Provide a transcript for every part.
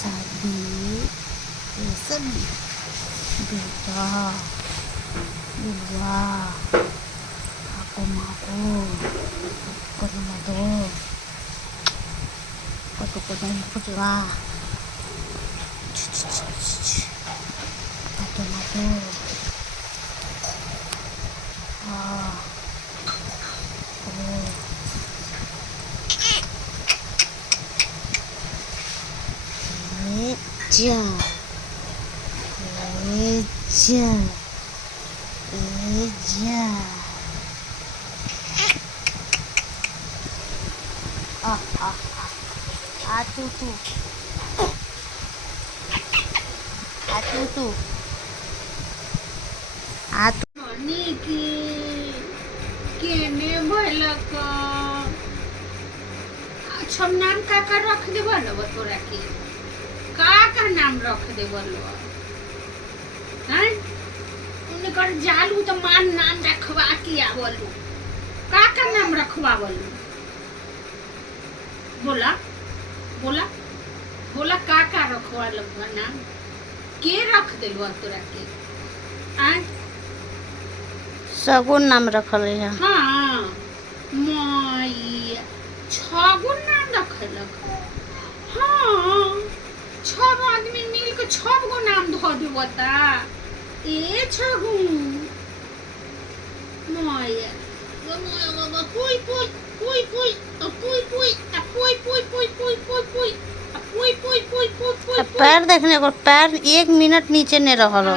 सभी ये सभी बेटा बुआ काको माको कदू मदो कदू कदू खुजवा कदू मदो जा जा जा आ तू मनी की केने भलक अच्छा नाम का रख दे बोलो तोरा के का नाम रख दे बोलो हैं उनकर जालू तो मान नाम रखवा किया बोलो का नाम रखवा बोलो बोला बोला बोला का रखवा लगवा नाम के रख देलो तोरा के हैं सगुन नाम रखल है। हाँ माई छगुन नाम रखलक। हाँ छह आदमी मिल के 6 गो नाम धो देवता ए छगुन माया पुई पुई पुई पुई पुई पुई पुई पुई पुई पुई पुई पुई पुई पुई पुई पुई पुई पैर देखने को पैर 1 मिनट नीचे नहीं रहल।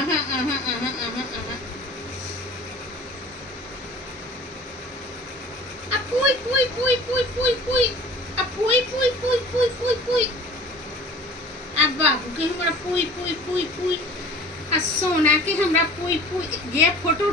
पुई पुई पुई पुई पुई पुई पुई पुई पुई पुई पुई पुई अब बाबू के हमरा पुई पुई पुई पुई आ सोना के हमरा पुई पुई ये फोटो